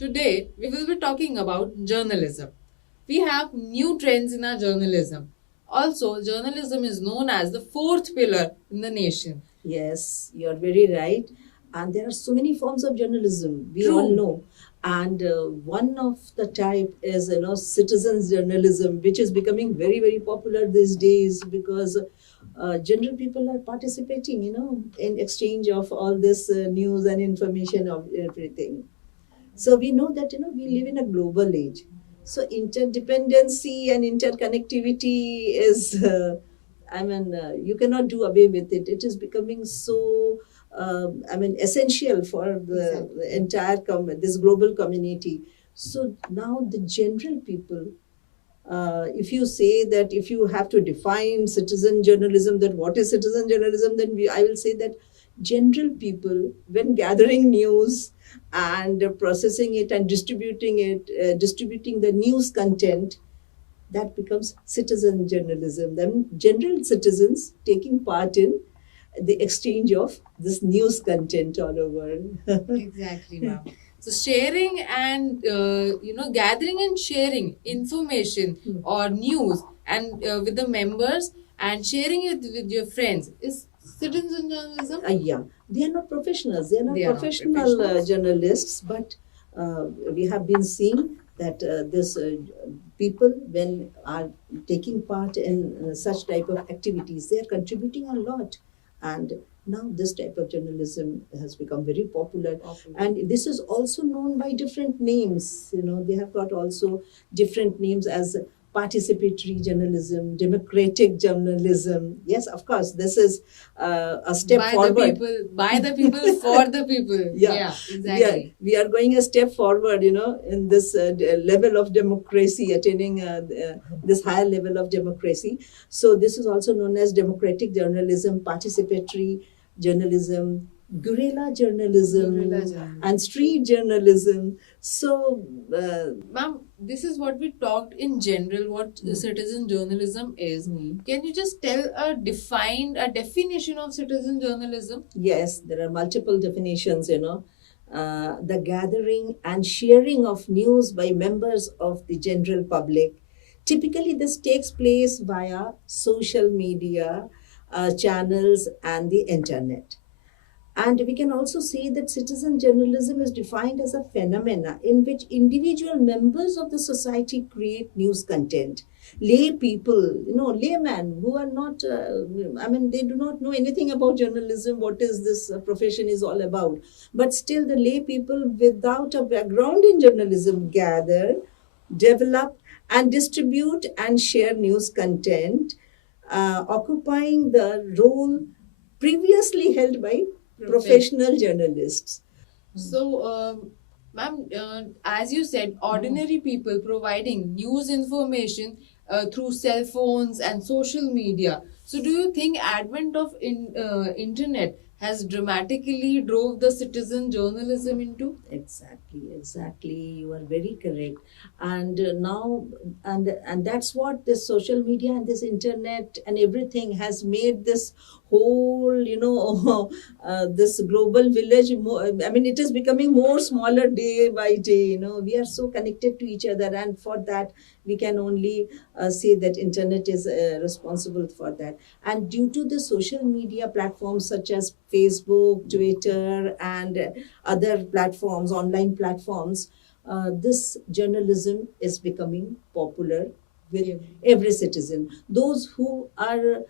Today, we will be talking about journalism. We have new trends in our journalism. Also, journalism is known as the fourth pillar in the nation. Yes, you're very right. And there are so many forms of journalism, we all True. know. And one of the type is, citizens journalism, which is becoming very, very popular these days because general people are participating, in exchange of all this news and information of everything. So we know that, we live in a global age. So interdependency and interconnectivity is, you cannot do away with it. It is becoming so, essential for the entire this global community. So now the general people, if you say that if you have to define citizen journalism, that what is citizen journalism, then I will say that general people, when gathering news and processing it and distributing the news content, that becomes citizen journalism. Then general citizens taking part in the exchange of this news content all over. Exactly, ma'am. So sharing and gathering and sharing information or news and with the members and sharing it with your friends is citizen journalism. Yeah, they are not professionals. They are not They are not professional professionals. journalists, but we have been seeing that this people, when are taking part in such type of activities, they are contributing a lot. And now this type of journalism has become very popular. And this is also known by different names. They have got also different names as participatory journalism, democratic journalism. Yes, of course, this is a step By forward. the people, by the people, for the people. Yeah, exactly. we are going a step forward, in this level of democracy, attaining this higher level of democracy. So this is also known as democratic journalism, participatory journalism, guerrilla journalism, and street journalism. So, Ma'am, this is what we talked in general, what citizen journalism is. Can you just tell a definition of citizen journalism? yes, there are multiple definitions, the gathering and sharing of news by members of the general public. Typically, this takes place via social media channels and the internet. And we can also say that citizen journalism is defined as a phenomena in which individual members of the society create news content. Lay people, laymen who are not, they do not know anything about journalism, what is this profession is all about. But still, the lay people without a background in journalism gather, develop, and distribute and share news content, occupying the role previously held by professional journalists. So, ma'am, as you said, ordinary people providing news information through cell phones and social media. So, do you think advent of internet has dramatically drove the citizen journalism into? Exactly. You are very correct. And now, and that's what this social media and this internet and everything has made this whole, this global village more. It is becoming more smaller day by day. We are so connected to each other, and for that, we can only say that internet is responsible for that. And due to the social media platforms such as Facebook, Twitter, and other platforms, online platforms, this journalism is becoming popular with every citizen. Those who are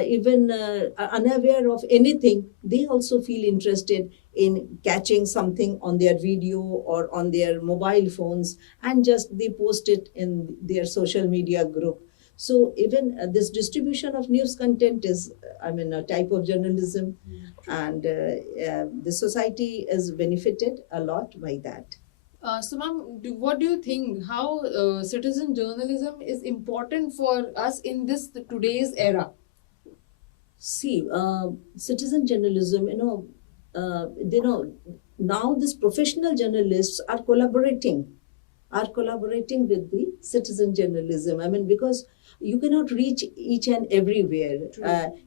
even unaware of anything, they also feel interested in catching something on their video or on their mobile phones, and just they post it in their social media group. So even this distribution of news content is, a type of journalism, and the society is benefited a lot by that. So, ma'am, what do you think? How citizen journalism is important for us in this today's era? See, citizen journalism, now these professional journalists are collaborating with the citizen journalism. Because you cannot reach each and everywhere.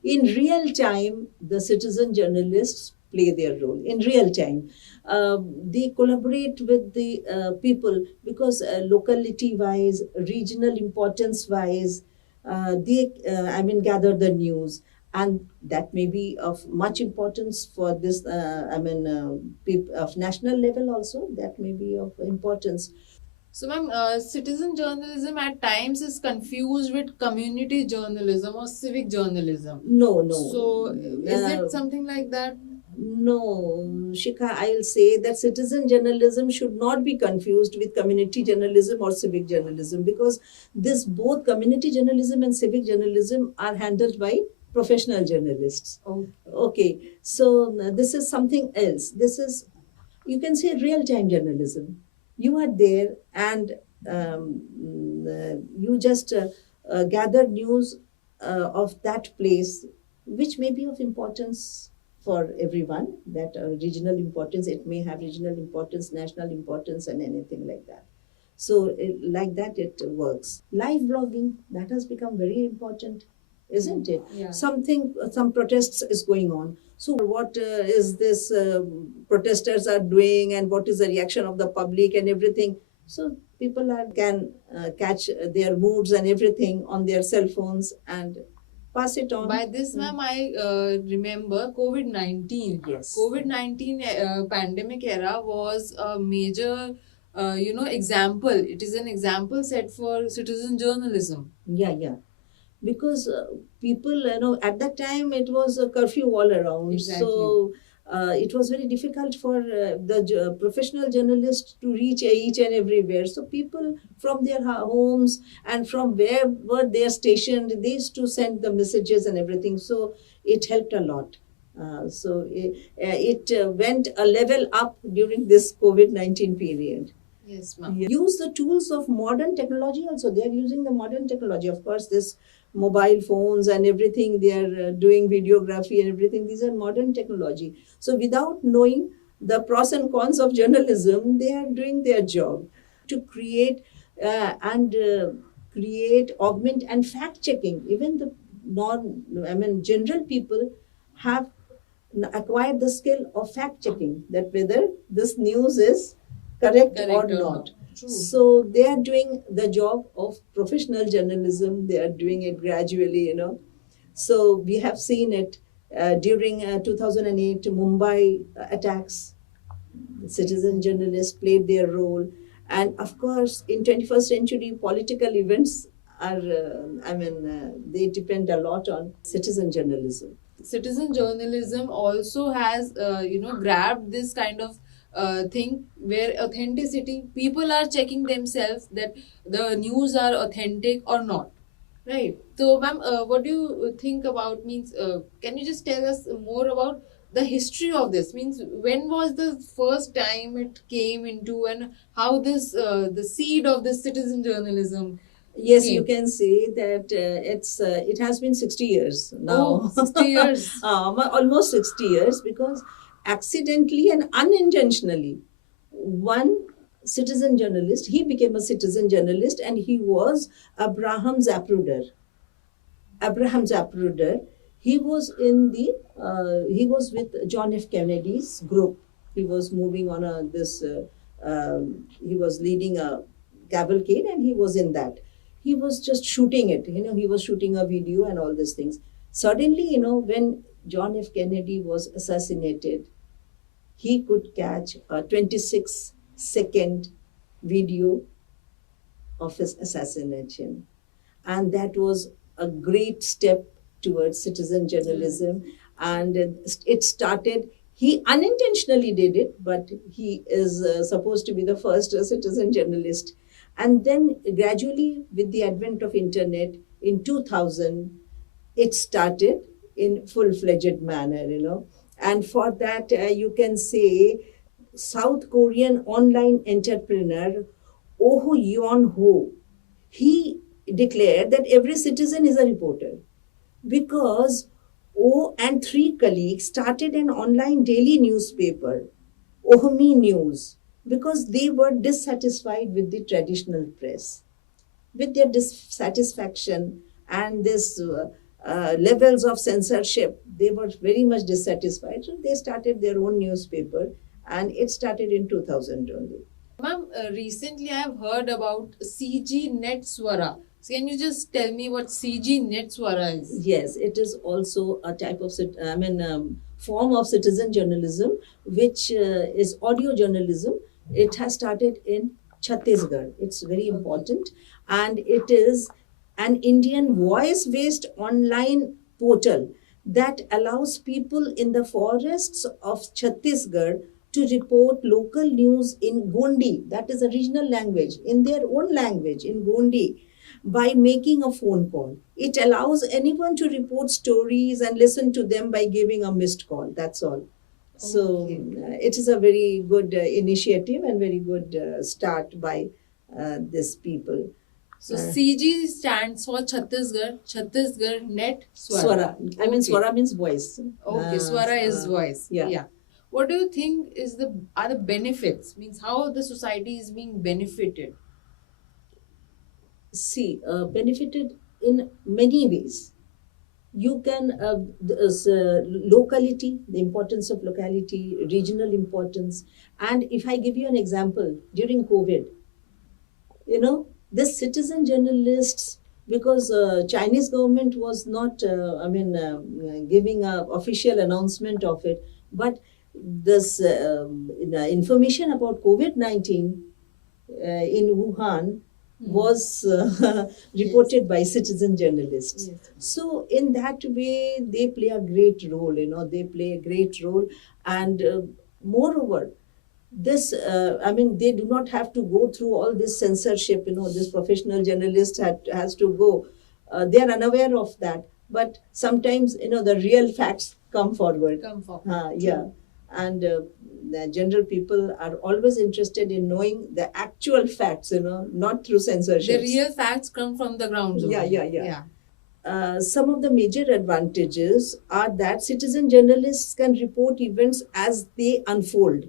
In real time, the citizen journalists play their role in real time. they collaborate with the people, because locality wise, regional importance wise, they gather the news, and that may be of much importance for this of national level also, that may be of importance. So, ma'am, citizen journalism at times is confused with community journalism or civic journalism. No, no. So, is it something like that? No, Shikha, I'll say that citizen journalism should not be confused with community journalism or civic journalism, because this both community journalism and civic journalism are handled by professional journalists. Okay, so this is something else. This is, you can say, real time journalism. You are there and you just gather news of that place, which may be of importance for everyone, that regional importance, it may have regional importance, national importance, and anything like that. So like that it works. Live blogging, that has become very important, isn't it? Yeah. Some protests is going on. So what is this protesters are doing, and what is the reaction of the public and everything. So people can catch their moods and everything on their cell phones and pass it on. By this, ma'am, I remember COVID-19. Yes. COVID-19 pandemic era was a major, example. It is an example set for citizen journalism. Yeah. Because people, at that time it was a curfew all around. Exactly. So it was very difficult for the professional journalists to reach each and everywhere. So people from their homes and from wherever they are stationed, they used to send the messages and everything. So it helped a lot. So it went a level up during this COVID-19 period. Yes, ma'am. Use the tools of modern technology also. They are using the modern technology. Of course, this mobile phones and everything, they are doing videography and everything. These are modern technology. So without knowing the pros and cons of journalism, they are doing their job to create augment and fact checking. Even the general people have acquired the skill of fact checking, that whether this news is correct or not. True. So they are doing the job of professional journalism. They are doing it gradually, So we have seen it during 2008 Mumbai attacks. Citizen journalists played their role. And of course, in 21st century, political events are, they depend a lot on citizen journalism. Citizen journalism also has, grabbed this kind of thing where authenticity, people are checking themselves that the news are authentic or not, right? So, ma'am, what do you think about, means can you just tell us more about the history of this? Means when was the first time it came into, and how this the seed of this citizen journalism? Yes, came? you can say that it has been 60 years now. Oh, 60 years. Almost 60 years, because accidentally and unintentionally, one citizen journalist, he became a citizen journalist, and he was Abraham Zapruder. He was he was with John F. Kennedy's group. He was moving on he was leading a cavalcade, and he was in that. He was just shooting it, he was shooting a video and all these things. Suddenly, when John F. Kennedy was assassinated, he could catch a 26-second video of his assassination. And that was a great step towards citizen journalism. And it started, he unintentionally did it, but he is supposed to be the first citizen journalist. And then gradually, with the advent of internet in 2000, it started in full-fledged manner, And for that, you can say South Korean online entrepreneur Oh Yeon Ho, he declared that every citizen is a reporter, because Oh and three colleagues started an online daily newspaper, Ohmi News, because they were dissatisfied with the traditional press. With their dissatisfaction and this levels of censorship, they were very much dissatisfied. So they started their own newspaper, and it started in 2000 only. Ma'am, recently I have heard about CG Net Swara. So can you just tell me what CG Net Swara is? Yes, it is also a type of, form of citizen journalism, which is audio journalism. It has started in Chhattisgarh. It's very important, and it is an Indian voice-based online portal that allows people in the forests of Chhattisgarh to report local news in Gondi, that is a regional language, in their own language, in Gondi, by making a phone call. It allows anyone to report stories and listen to them by giving a missed call. That's all. So Okay. it is a very good initiative and very good start by these people. So CG stands for Chhattisgarh Net Swara. Swara. I mean, Okay. Swara means voice. Okay, Swara is voice. Yeah. What do you think is the benefits? Means how the society is being benefited? See, benefited in many ways. You can, locality, the importance of locality, regional importance. And if I give you an example, during COVID, this citizen journalists, because Chinese government was not, giving a official announcement of it, but this information about COVID-19 in Wuhan was reported by citizen journalists. Yes. So in that way, they play a great role. They play a great role, and moreover, this they do not have to go through all this censorship. This professional journalist has to go. They are unaware of that, but sometimes the real facts come forward. Come for. Yeah, and the general people are always interested in knowing the actual facts, not through censorship. The real facts come from the ground zone. Yeah. Some of the major advantages are that citizen journalists can report events as they unfold.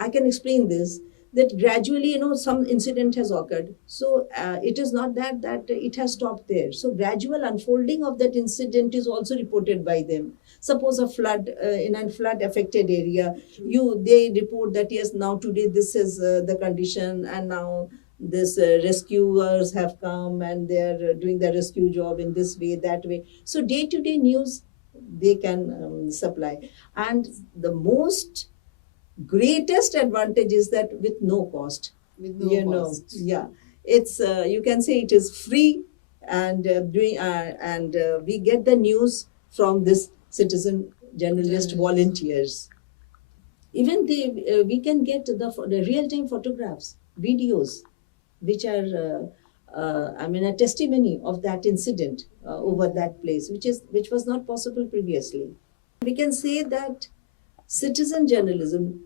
I can explain this, that gradually, some incident has occurred. So it is not that it has stopped there. So gradual unfolding of that incident is also reported by them. Suppose a flood in a flood affected area, they report that yes, now today this is the condition, and now this rescuers have come and they are doing the rescue job in this way, that way. So day to day news they can supply, and the most greatest advantage is that with no cost. With no cost. It's you can say it is free, and we get the news from this citizen journalist volunteers. Even we can get the real-time photographs, videos, which are a testimony of that incident over that place, which was not possible previously. We can say that citizen journalism,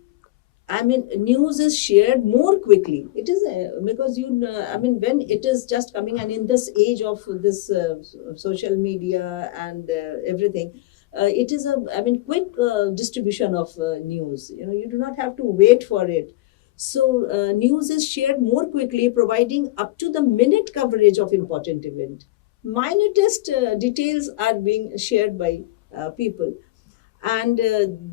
news is shared more quickly. It is because when it is just coming, and in this age of this social media and everything, it is a quick distribution of news. You do not have to wait for it. So news is shared more quickly, providing up to the minute coverage of important event. Minutest details are being shared by people, and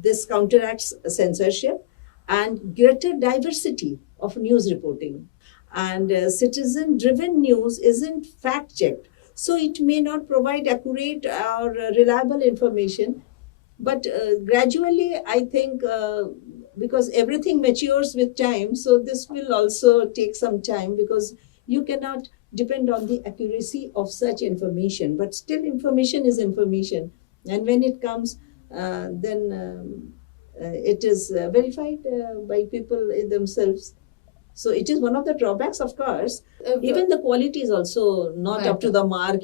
this counteracts censorship and greater diversity of news reporting. And citizen-driven news isn't fact-checked, so it may not provide accurate or reliable information. But gradually, I think, because everything matures with time, so this will also take some time, because you cannot depend on the accuracy of such information. But still, information is information, and when it comes, then it is verified by people themselves. So it is one of the drawbacks, of course. Even the quality is also not up to the mark,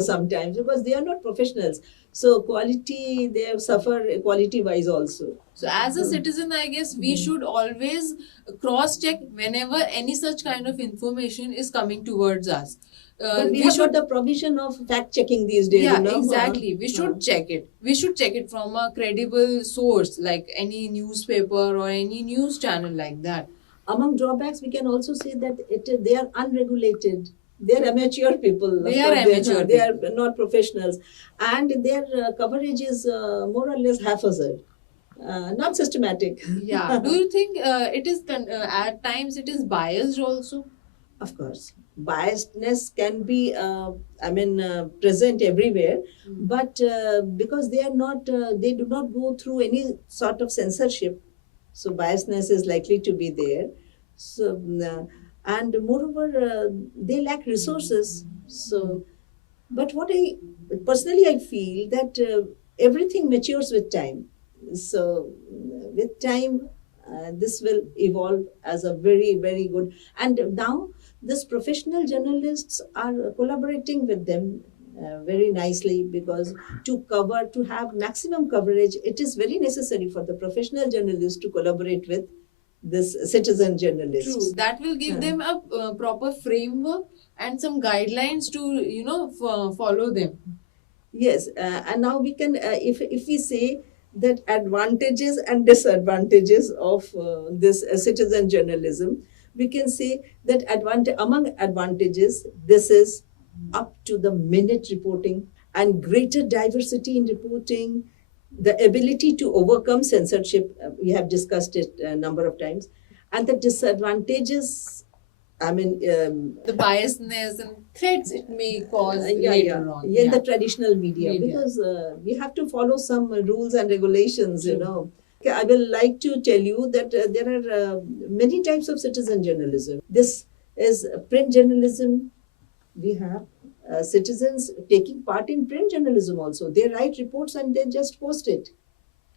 sometimes, because they are not professionals. So quality, they suffer quality-wise also. So as a citizen, I guess we should always cross-check whenever any such kind of information is coming towards us. But we have got the provision of fact-checking these days. Yeah, exactly. We should check it. We should check it from a credible source, like any newspaper or any news channel like that. Among drawbacks, we can also say that they are unregulated. They are amateur people. They are amateur. They are not professionals, and their coverage is more or less haphazard. not systematic. Yeah. Do you think it is at times it is biased also? Of course, biasedness can be, present everywhere, but because they are not, they do not go through any sort of censorship, so biasness is likely to be there. So, and moreover, they lack resources. So, but what I personally I feel that everything matures with time. So, with time, this will evolve as a very very good. And now, this professional journalists are collaborating with them very nicely, because to have maximum coverage, it is very necessary for the professional journalists to collaborate with this citizen journalists. True. That will give them a proper framework and some guidelines to follow them. Yes, and now we can, if we say that advantages and disadvantages of this citizen journalism, we can say that among advantages, this is up to the minute reporting and greater diversity in reporting, the ability to overcome censorship. We have discussed it a number of times, and the disadvantages, The biasness and threats it may cause yeah, later on. in the traditional media, Media. because we have to follow some rules and regulations, you True. know. Okay, I will like to tell you that there are many types of citizen journalism. This is print journalism. We have citizens taking part in print journalism also. They write reports and they just post it,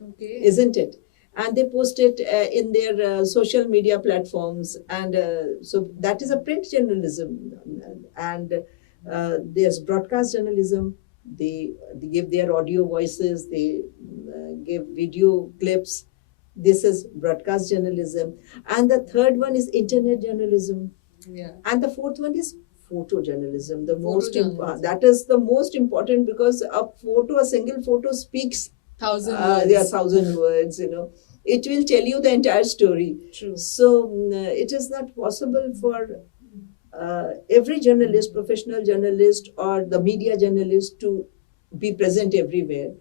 Okay. isn't it? And they post it in their social media platforms, and so that is a print journalism. And there's broadcast journalism. They give their audio voices, they give video clips. This is broadcast journalism. And the third one is internet journalism, Yeah. and the fourth one is photojournalism. Photojournalism. That is the most important, because a single photo speaks 1,000 words. there are 1,000 words, you know. It will tell you the entire story. True. So it is not possible for every journalist, professional journalist, or the media journalist to be present everywhere.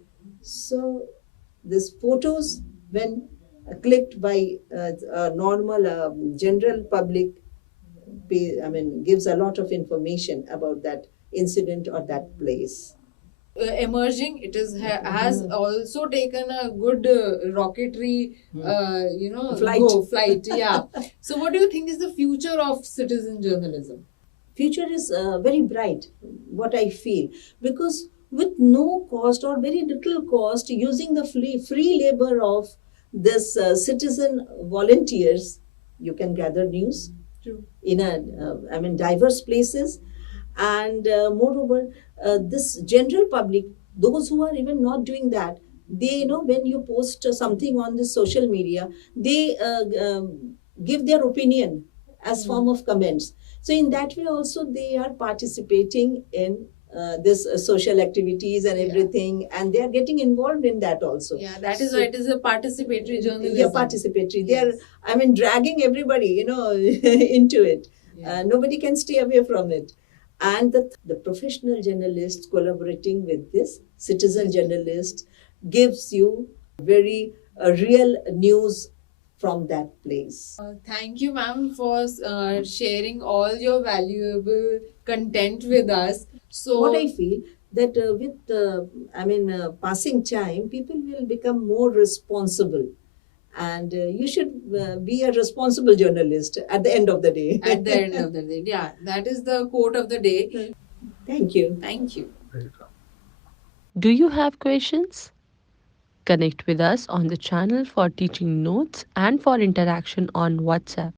So these photos, when clicked by a normal general public, gives a lot of information about that incident or that place. Emerging, it is has also taken a good rocketry flight. Yeah. So what do you think is the future of citizen journalism? Future is very bright, what I feel, because with no cost or very little cost, using the free labor of this citizen volunteers, you can gather news. True. In diverse places. And moreover, this general public, those who are even not doing that, they when you post something on this social media, they give their opinion as form of comments. So in that way also, they are participating in this social activities and everything, and they are getting involved in that also. Yeah, that is why it is a participatory journalism. Yeah, participatory. They are, Yes. dragging everybody, into it. Yeah. Nobody can stay away from it. And the professional journalists collaborating with this citizen journalist gives you very real news from that place. Thank you, ma'am, for sharing all your valuable content with us. So, What I feel that with passing time, people will become more responsible, and you should be a responsible journalist at the end of the day. at the end of the day, yeah, that is the quote of the day. Thank you. Thank you. Do you have questions? Connect with us on the channel for teaching notes and for interaction on WhatsApp.